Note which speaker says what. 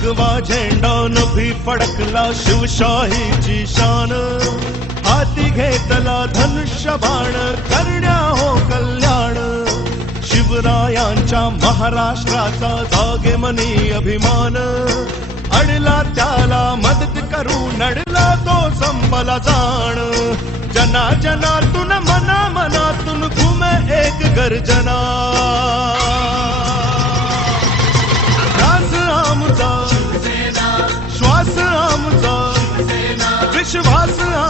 Speaker 1: भगवा झेंडा नभी फडकला शिवशाहीची शान. हाती घेतला धनुष्य बाण करण्या हो कल्याण. शिवरायांच्या महाराष्ट्राचा जागे मनी अभिमान. अडला त्याला मदत करू नडला तो संबला जाण. जना जनातून मना मनातून घुमे एक गर्जना.